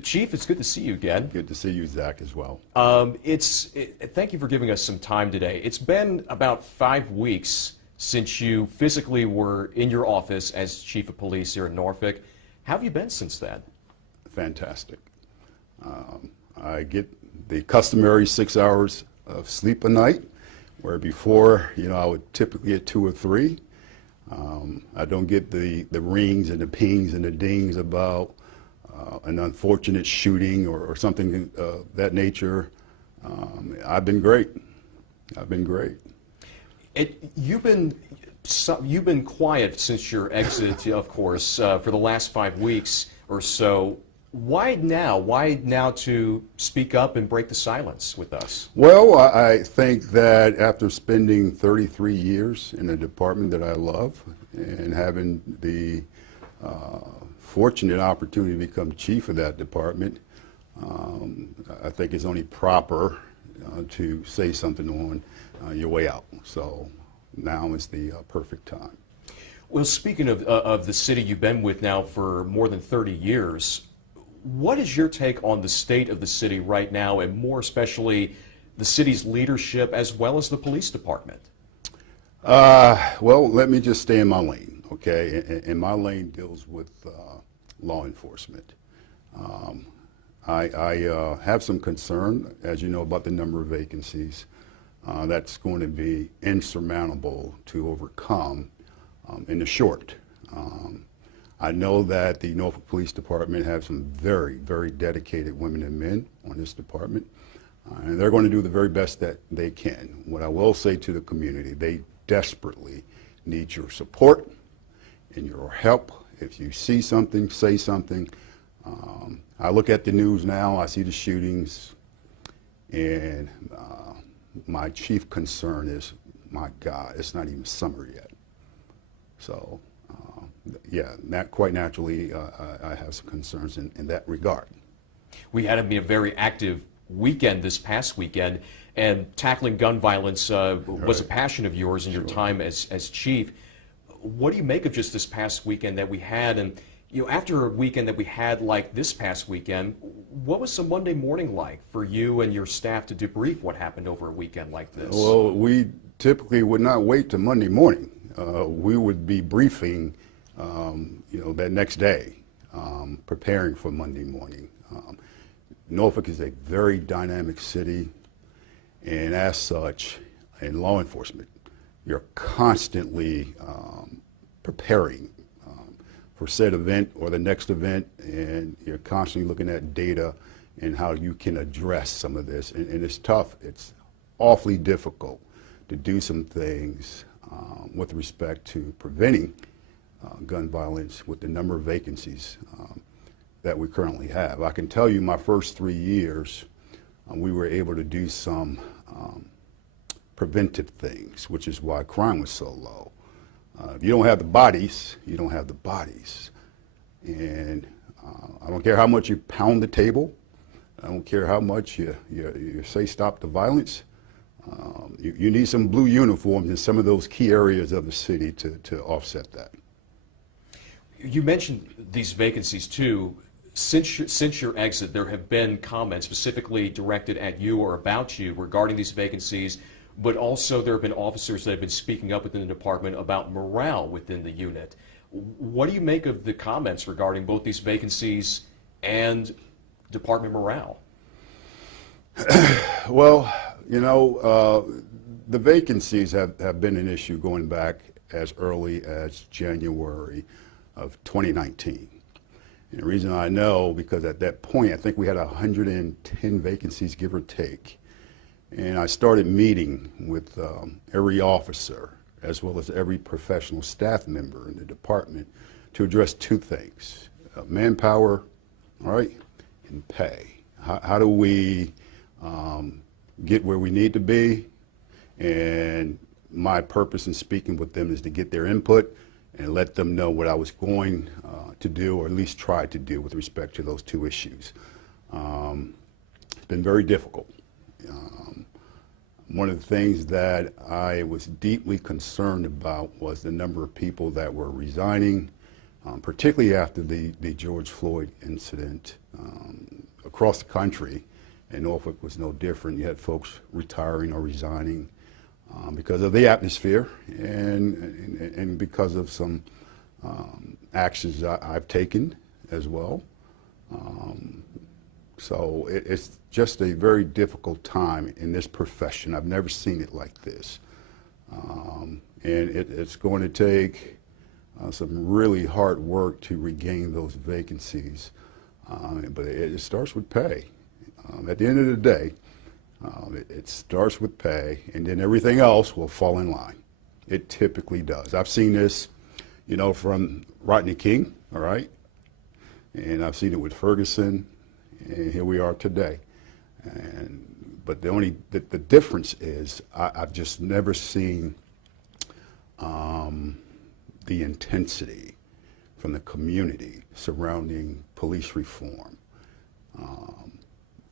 Chief, it's good to see you again. Good to see you, Zach, as well. Thank you for giving us some time today. It's been about 5 weeks since you physically were in your office as Chief of Police here in Norfolk. How have you been since then? Fantastic. I get the customary 6 hours of sleep a night, where before, I would typically get 2 or 3. I don't get the rings and the pings and the dings about an unfortunate shooting or something of that nature. I've been great. I've been great. You've been quiet since your exit, of course, for the last 5 weeks or so. Why now? Why now to speak up and break the silence with us? Well, I think that after spending 33 years in a department that I love and having the fortunate opportunity to become chief of that department, I think it's only proper to say something on your way out. So now is the perfect time. Well, speaking of the city you've been with now for more than 30 years, what is your take on the state of the city right now, and more especially the city's leadership as well as the police department? Well, let me just stay in my lane, okay? And my lane deals with law enforcement. I have some concern, as you know, about the number of vacancies. That's going to be insurmountable to overcome in the short. I know that the Norfolk Police Department has some very, very dedicated women and men on this department, and they're going to do the very best that they can. What I will say to the community, they desperately need your support and your help. If you see something, say something. I look at the news now, I see the shootings, and my chief concern is, my God, it's not even summer yet. So, yeah, quite naturally, I have some concerns in that regard. We had a very active weekend this past weekend, and tackling gun violence was a passion of yours in your time as chief. What do you make of just this past weekend that we had? And after a weekend that we had like this past weekend, what was some Monday morning like for you and your staff to debrief what happened over a weekend like this? Well, we typically would not wait till Monday morning. We would be briefing, that next day, preparing for Monday morning. Norfolk is a very dynamic city, and as such, in law enforcement, you're constantly preparing for said event or the next event, and you're constantly looking at data and how you can address some of this. And it's tough. It's awfully difficult to do some things with respect to preventing gun violence with the number of vacancies that we currently have. I can tell you my first 3 years, we were able to do some preventive things, which is why crime was so low. If you don't have the bodies, you don't have the bodies. And I don't care how much you pound the table. I don't care how much you say stop the violence. You need some blue uniforms in some of those key areas of the city to offset that. You mentioned these vacancies too. Since your exit, there have been comments specifically directed at you or about you regarding these vacancies, but also there have been officers that have been speaking up within the department about morale within the unit. What do you make of the comments regarding both these vacancies and department morale? Well, the vacancies have been an issue going back as early as January of 2019. And the reason I know, because at that point, I think we had 110 vacancies, give or take. And I started meeting with every officer, as well as every professional staff member in the department, to address 2 things: manpower, all right, and pay. How do we get where we need to be? And my purpose in speaking with them is to get their input and let them know what I was going to do, or at least try to do, with respect to those 2 issues. It's been very difficult. One of the things that I was deeply concerned about was the number of people that were resigning, particularly after the George Floyd incident. Across the country, and Norfolk was no different. You had folks retiring or resigning because of the atmosphere and because of some actions I've taken as well. So it's just a very difficult time in this profession. I've never seen it like this. And it's going to take some really hard work to regain those vacancies. But it starts with pay. At the end of the day, it starts with pay, and then everything else will fall in line. It typically does. I've seen this, you know, from Rodney King, all right? And I've seen it with Ferguson, and here we are today. But the difference is I've just never seen the intensity from the community surrounding police reform.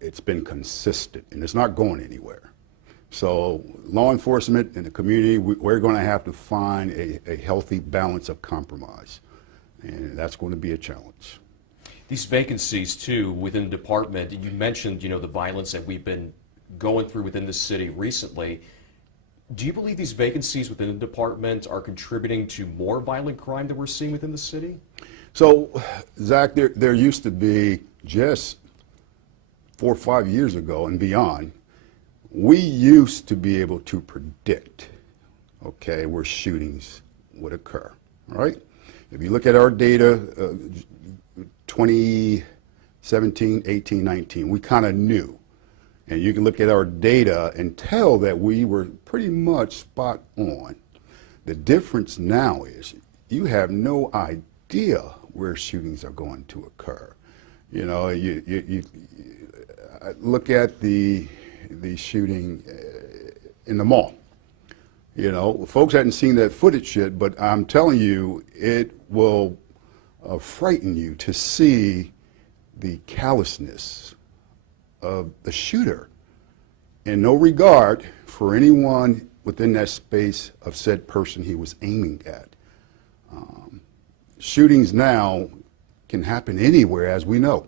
It's been consistent, and it's not going anywhere. So law enforcement and the community, we're going to have to find a healthy balance of compromise, and that's going to be a challenge. These vacancies, too, within the department, you mentioned, you know, the violence that we've been going through within the city recently. Do you believe these vacancies within the department are contributing to more violent crime that we're seeing within the city? So, Zach, there used to be, just 4 or 5 years ago and beyond, we used to be able to predict, okay, where shootings would occur, all right? If you look at our data, 2017, 18, 19, we kind of knew. And you can look at our data and tell that we were pretty much spot on. The difference now is you have no idea where shootings are going to occur. You know, you look at the shooting in the mall. You know, folks hadn't seen that footage yet, but I'm telling you, it will frighten you to see the callousness of the shooter, in no regard for anyone within that space of said person he was aiming at. Shootings now can happen anywhere, as we know,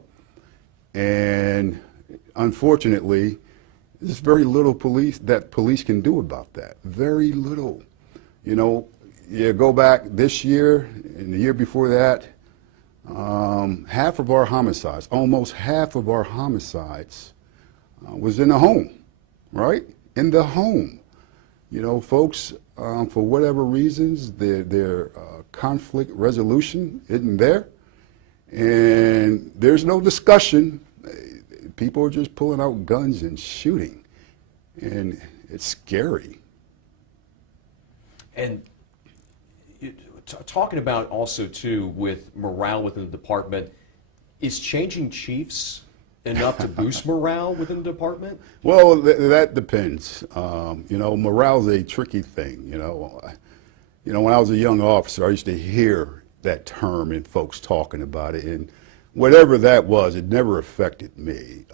and unfortunately, there's very little police can do about that. Very little. You know, you go back this year and the year before that, half of our homicides, almost half of our homicides, was in the home, right? In the home. You know, folks, for whatever reasons, their conflict resolution isn't there, and there's no discussion. People are just pulling out guns and shooting, and it's scary. And talking about also, too, with morale within the department, is changing chiefs enough to boost morale within the department? Well, that depends. You know, morale's a tricky thing. You know, when I was a young officer, I used to hear that term and folks talking about it, and whatever that was, it never affected me.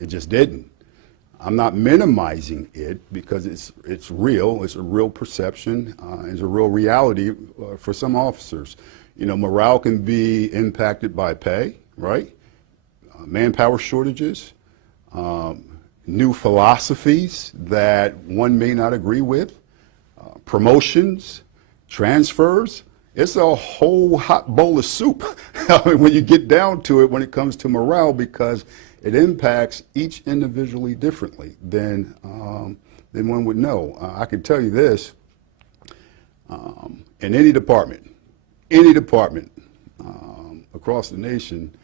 It just didn't. I'm not minimizing it because it's real. It's a real perception. It's a real reality for some officers. You know, morale can be impacted by pay, right? Manpower shortages, new philosophies that one may not agree with, promotions, transfers. It's a whole hot bowl of soup when you get down to it when it comes to morale, because it impacts each individually differently than one would know. I can tell you this, in any department across the nation,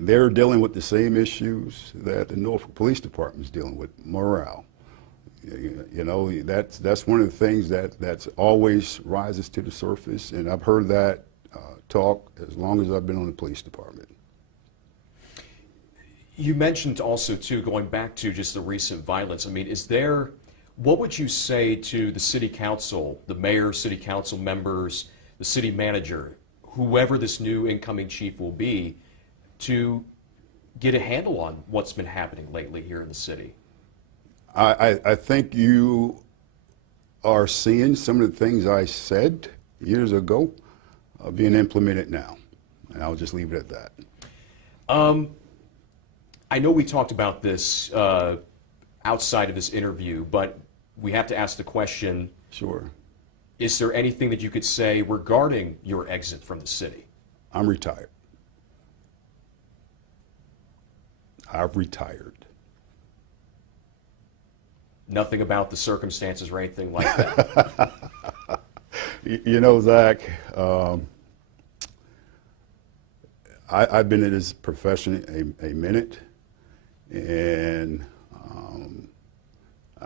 they're dealing with the same issues that the Norfolk Police Department is dealing with, morale. You know, that's one of the things that's always rises to the surface, and I've heard that talk as long as I've been on the police department. You mentioned also, too, going back to just the recent violence, I mean, what would you say to the city council, the mayor, city council members, the city manager, whoever this new incoming chief will be, to get a handle on what's been happening lately here in the city? I think you are seeing some of the things I said years ago. being implemented now. And I'll just leave it at that. I know we talked about this outside of this interview, but we have to ask the question, Sure. is there anything that you could say regarding your exit from the city? I'm retired. I've retired. Nothing about the circumstances or anything like that? You know, Zach, I've been in this profession a minute, and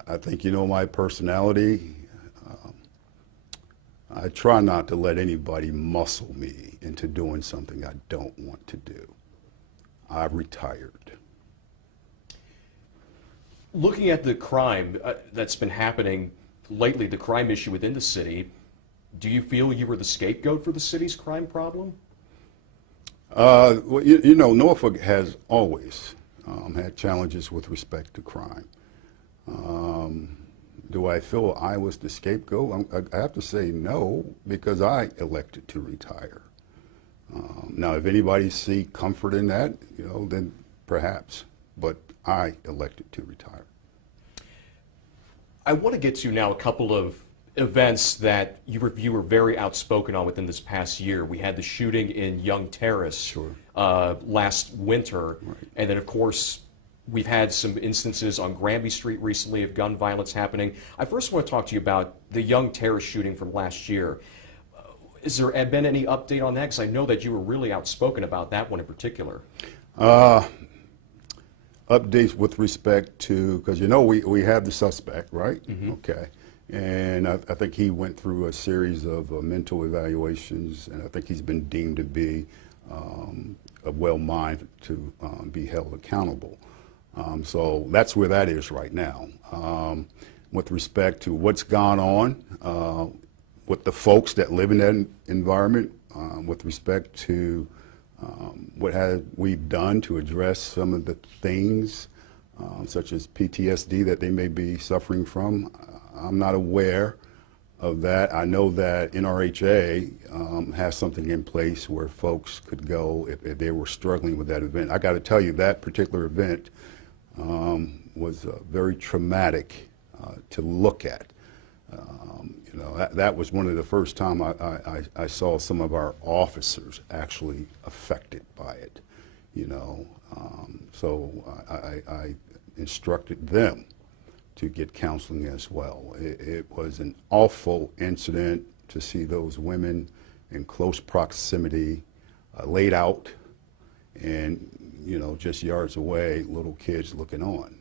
I think you know my personality. I try not to let anybody muscle me into doing something I don't want to do. I've retired. Looking at the crime that's been happening lately, the crime issue within the city, do you feel you were the scapegoat for the city's crime problem? Well, you know, Norfolk has always had challenges with respect to crime. Do I feel I was the scapegoat? I have to say no, because I elected to retire. Now, if anybody see comfort in that, you know, then perhaps, but I elected to retire. I want to get to now a couple of events that you were very outspoken on within this past year. We had the shooting in Young Terrace Sure. Last winter, Right. and then of course we've had some instances on Granby Street recently of gun violence happening. I first want to talk to you about the Young Terrace shooting from last year. Has there been any update on that? Because I know that you were really outspoken about that one in particular. Updates with respect to, because you know we have the suspect, right? Okay. And I think he went through a series of mental evaluations, and I think he's been deemed to be of well mind to be held accountable. So that's where that is right now. With respect to what's gone on with the folks that live in that environment, with respect to what have we've done to address some of the things such as PTSD that they may be suffering from, I'm not aware of that. I know that NRHA has something in place where folks could go if they were struggling with that event. I got to tell you, that particular event was very traumatic to look at. You know, that was one of the first time I saw some of our officers actually affected by it. You know, so I instructed them to get counseling as well. It was an awful incident to see those women in close proximity, laid out, and you know, just yards away, little kids looking on.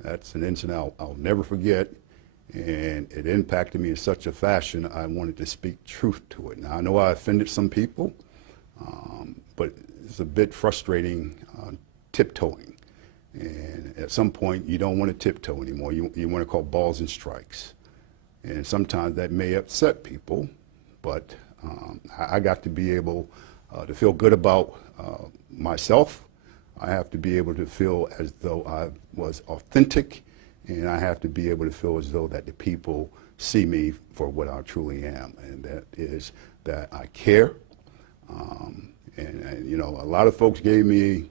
That's an incident I'll never forget, and it impacted me in such a fashion I wanted to speak truth to it. Now I know I offended some people, but it's a bit frustrating tiptoeing. And at some point, you don't want to tiptoe anymore. You want to call balls and strikes. And sometimes that may upset people, but I got to be able to feel good about myself. I have to be able to feel as though I was authentic, and I have to be able to feel as though that the people see me for what I truly am, and that is that I care. And you know, a lot of folks gave me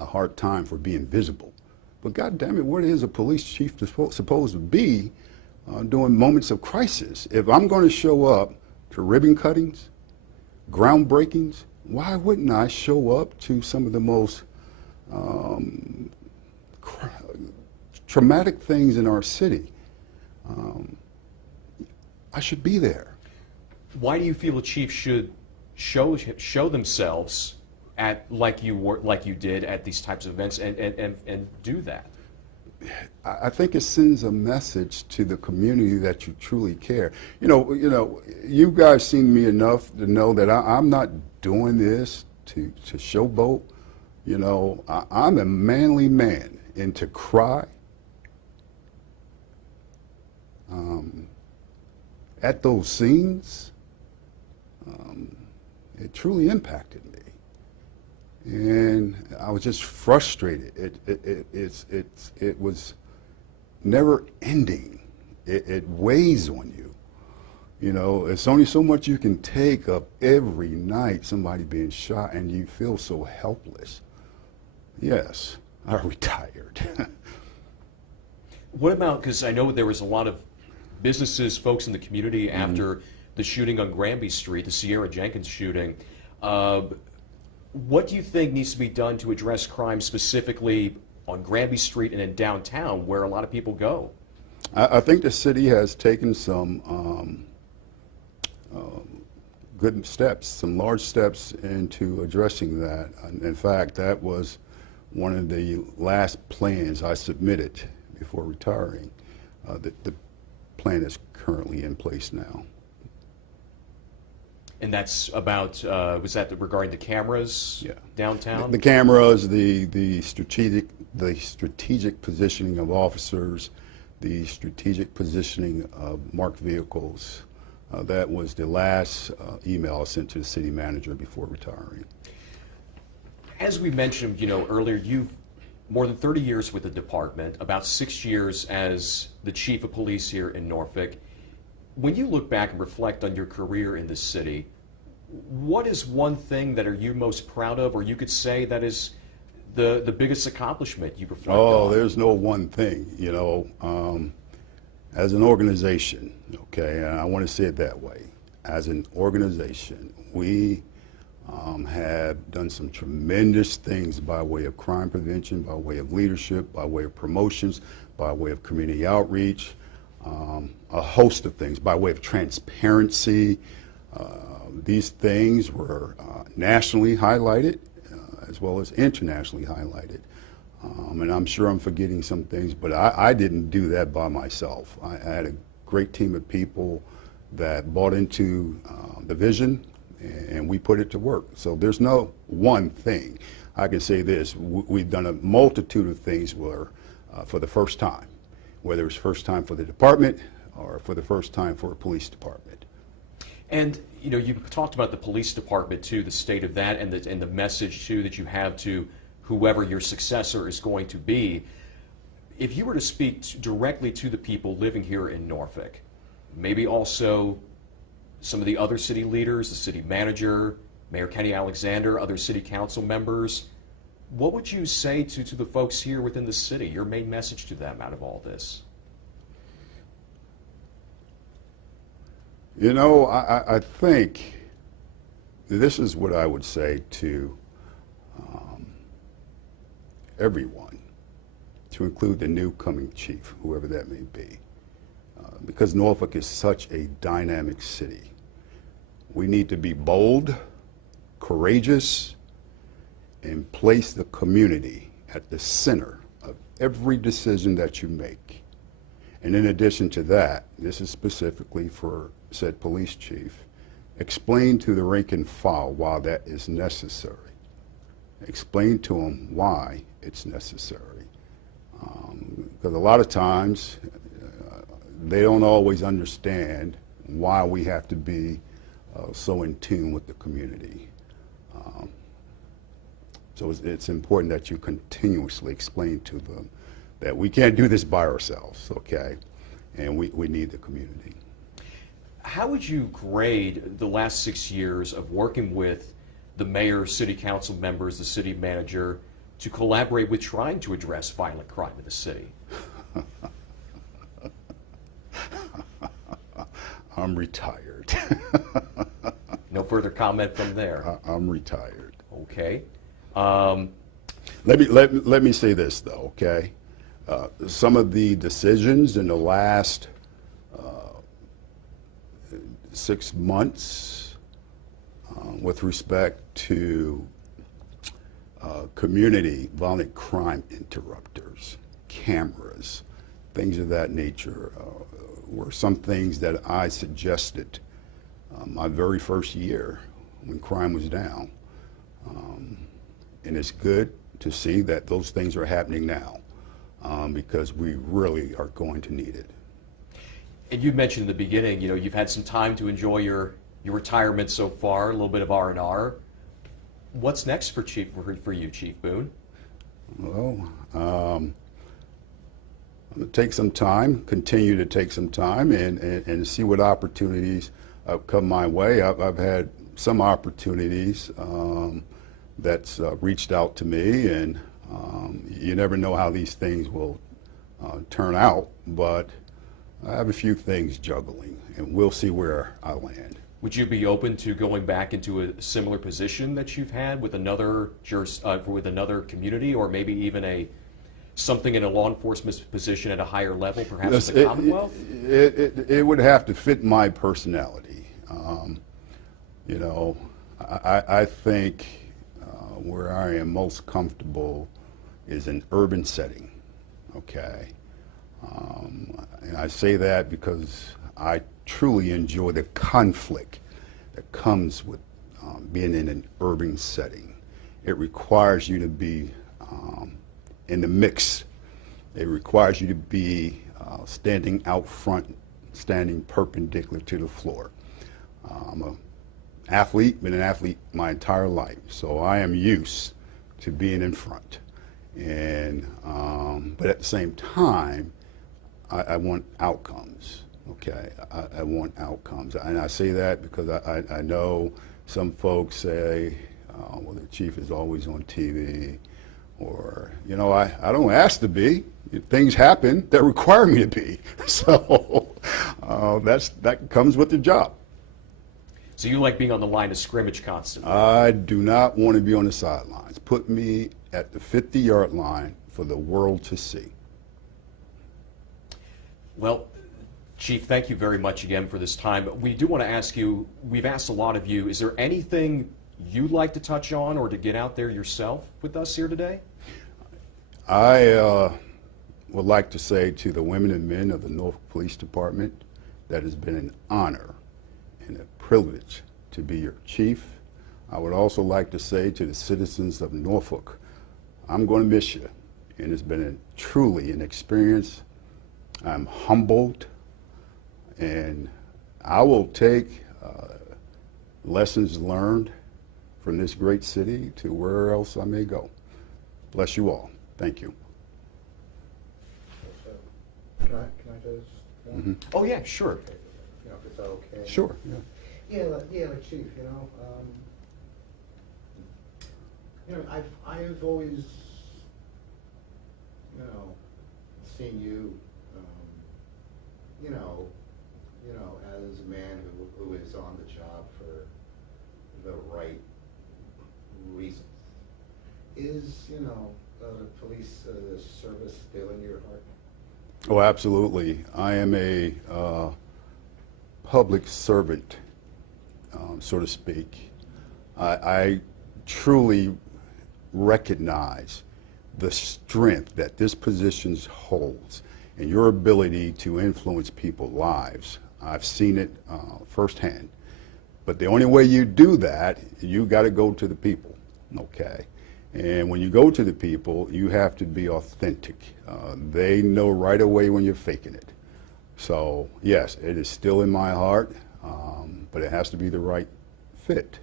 a hard time for being visible. But God damn it, what is a police chief supposed to be during moments of crisis? If I'm going to show up to ribbon cuttings, groundbreakings, why wouldn't I show up to some of the most traumatic things in our city? I should be there. Why do you feel a chief should show themselves at like you did at these types of events and do that? I think it sends a message to the community that you truly care. You know, you guys seen me enough to know that I'm not doing this to showboat. You know, I'm a manly man, and to cry at those scenes, it truly impacted me. And I was just frustrated. It was never ending. It weighs on you. You know, it's only so much you can take of every night somebody being shot, and you feel so helpless. Yes, I retired. What about, because I know there was a lot of businesses, folks in the community after the shooting on Granby Street, the Sierra Jenkins shooting. What do you think needs to be done to address crime specifically on Granby Street and in downtown where a lot of people go? I think the city has taken some good steps, some large steps into addressing that. In fact, that was one of the last plans I submitted before retiring. The plan is currently in place now. And that's about, was that regarding the cameras downtown? The cameras, the strategic positioning of officers, the strategic positioning of marked vehicles. That was the last email I sent to the city manager before retiring. As we mentioned, earlier, you've more than 30 years with the department, about 6 years as the chief of police here in Norfolk. When you look back and reflect on your career in the city, what is one thing that are you most proud of, or you could say that is the biggest accomplishment you reflect on? Oh, there's no one thing, as an organization, okay, and I want to say it that way. As an organization, we have done some tremendous things by way of crime prevention, by way of leadership, by way of promotions, by way of community outreach, a host of things, by way of transparency. These things were nationally highlighted as well as internationally highlighted. And I'm sure I'm forgetting some things, but I didn't do that by myself. I had a great team of people that bought into the vision, and we put it to work. So there's no one thing. I can say this, we've done a multitude of things for the first time, whether it's first time for the department or for the first time for a police department. And you talked about the police department too, the state of that, and the message too that you have to whoever your successor is going to be. If you were to speak directly to the people living here in Norfolk, maybe also some of the other city leaders, the city manager, Mayor Kenny Alexander, other city council members, what would you say to the folks here within the city, your main message to them out of all this? I think this is what I would say to everyone, to include the new coming chief, whoever that may be. Because Norfolk is such a dynamic city, we need to be bold, courageous, and place the community at the center of every decision that you make. And in addition to that, this is specifically for said police chief, explain to the rank and file why that is necessary. Explain to them why it's necessary. Because a lot of times, they don't always understand why we have to be so in tune with the community. So it's important that you continuously explain to them that we can't do this by ourselves, okay? And we need the community. How would you grade the last 6 years of working with the mayor, city council members, the city manager, to collaborate with trying to address violent crime in the city? I'm retired. No further comment from there. I'm retired. Okay. Let me say this though, okay? Some of the decisions in the last 6 months with respect to community violent crime interrupters, cameras, things of that nature, were some things that I suggested my very first year when crime was down. And it's good to see that those things are happening now because we really are going to need it. And you mentioned in the beginning, you've had some time to enjoy your retirement so far, a little bit of R&R. What's next for you, Chief Boone? Well, take some time, continue to take some time, and see what opportunities come my way. I've had some opportunities that's reached out to me, and you never know how these things will turn out, but I have a few things juggling, and we'll see where I land. Would you be open to going back into a similar position that you've had with another with another community, or maybe even something in a law enforcement position at a higher level, perhaps in the Commonwealth? It would have to fit my personality. You know, I think where I am most comfortable is an urban setting, okay? And I say that because I truly enjoy the conflict that comes with being in an urban setting. It requires you to be in the mix. It requires you to be standing out front, standing perpendicular to the floor. I'm an athlete, been an athlete my entire life, so I am used to being in front. And but at the same time, I want outcomes. Okay, I want outcomes, and I say that because I know some folks say, well, the chief is always on TV, or, you know, I don't ask to be. Things happen that require me to be. So that comes with the job. So you like being on the line of scrimmage constantly? I do not want to be on the sidelines. Put me at the 50-yard line for the world to see. Well, Chief, thank you very much again for this time. We do want to ask you, we've asked a lot of you, is there anything you'd like to touch on or to get out there yourself with us here today? I would like to say to the women and men of the Norfolk Police Department that it's been an honor and a privilege to be your chief. I would also like to say to the citizens of Norfolk, I'm going to miss you, and it's been truly an experience. I'm humbled, and I will take lessons learned from this great city to where else I may go. Bless you all. Thank you. Can I just? Oh yeah, sure. You know, if it's okay. Sure. Yeah. Yeah, like chief, I've always, seen you, as a man who is on the job for the right reasons. Is, the police service still in your heart? Oh, absolutely. I am a public servant, so to speak. I truly recognize the strength that this position holds and your ability to influence people's lives. I've seen it firsthand. But the only way you do that, you got to go to the people, okay? And when you go to the people, you have to be authentic. They know right away when you're faking it. So yes, it is still in my heart, but it has to be the right fit.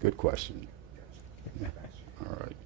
Good question. Yes. All right.